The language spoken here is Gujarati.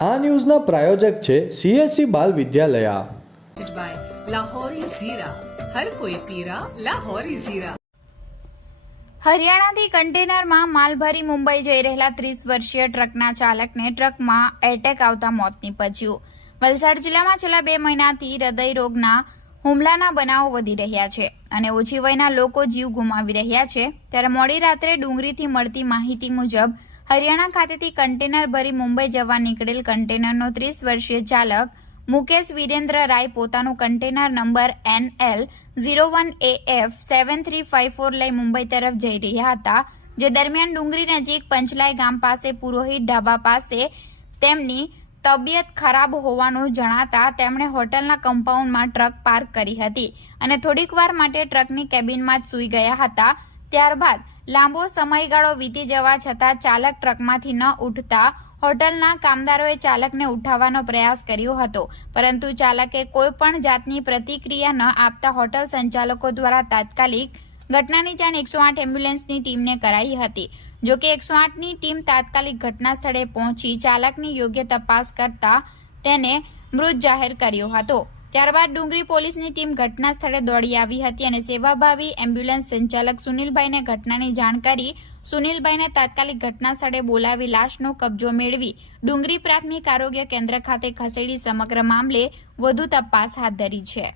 આ ન્યૂઝના પ્રાયોજક છે CSC બાલ વિદ્યાલયા. લાહોરી ઝીરા, હર કોઈ પીરા લાહોરી ઝીરા. હરિયાણાથી કન્ટેનરમાં માલ ભરી મુંબઈ જઈ રહેલા 30 વર્ષીય ટ્રકના ચાલકને ટ્રકમાં એટેક આવતા મોત નીપજ્યું. વલસાડ જિલ્લામાં છેલ્લા 2 મહિનાથી હૃદય રોગના હુમલાના બનાવો વધી રહ્યા છે અને ઓછી વયના લોકો જીવ ગુમાવી રહ્યા છે. ત્યારે મોડી રાત્રે ડુંગરીથી મળતી માહિતી મુજબ હરિયાણા ખાતેથી કન્ટેનર ભરી મુંબઈ જવા નીકળેલ કન્ટેનરનો 30 વર્ષીય ચાલક મુકેશ વિરેન્દ્ર રાય પોતાનું કન્ટેનર નંબર NL01AF7354 લઈ મુંબઈ તરફ જઈ રહ્યા હતા. જે દરમિયાન ડુંગરી નજીક પંચલાઈ ગામ પાસે પુરોહિત ઢાબા પાસે તેમની તબિયત ખરાબ હોવાનું જણાતા તેમણે હોટલના કમ્પાઉન્ડમાં ટ્રક પાર્ક કરી હતી અને થોડીક વાર માટે ટ્રકની કેબિનમાં જ સૂઈ ગયા હતા. ત્યારબાદ લાંબો સમયગાળો વીતી જવા છતાં ચાલક ટ્રકમાંથી ન ઉઠતા હોટલના કામદારોએ ચાલકને ઉઠાવવાનો પ્રયાસ કર્યો હતો, પરંતુ ચાલકે કોઈ પણ જાતની પ્રતિક્રિયા ન આપતા હોટલ સંચાલકો દ્વારા તાત્કાલિક ઘટનાની જાણ 108 એમ્બ્યુલન્સની ટીમને કરાઈ હતી. જોકે 108ની ટીમ તાત્કાલિક ઘટના સ્થળે પહોંચી ચાલકની યોગ્ય તપાસ કરતા તેને મૃત જાહેર કર્યો હતો. ત્યારબાદ ડુંગરી પોલીસની ટીમ ઘટના સ્થળે દોડી આવી હતી અને સેવાભાવી એમ્બ્યુલન્સ સંચાલક સુનિલભાઈને ઘટનાની જાણ કરી સુનિલભાઈને તાત્કાલિક ઘટના સ્થળે બોલાવી લાશનો કબજો મેળવી ડુંગરી પ્રાથમિક આરોગ્ય કેન્દ્ર ખાતે ખસેડી સમગ્ર મામલે વધુ તપાસ હાથ ધરી છે.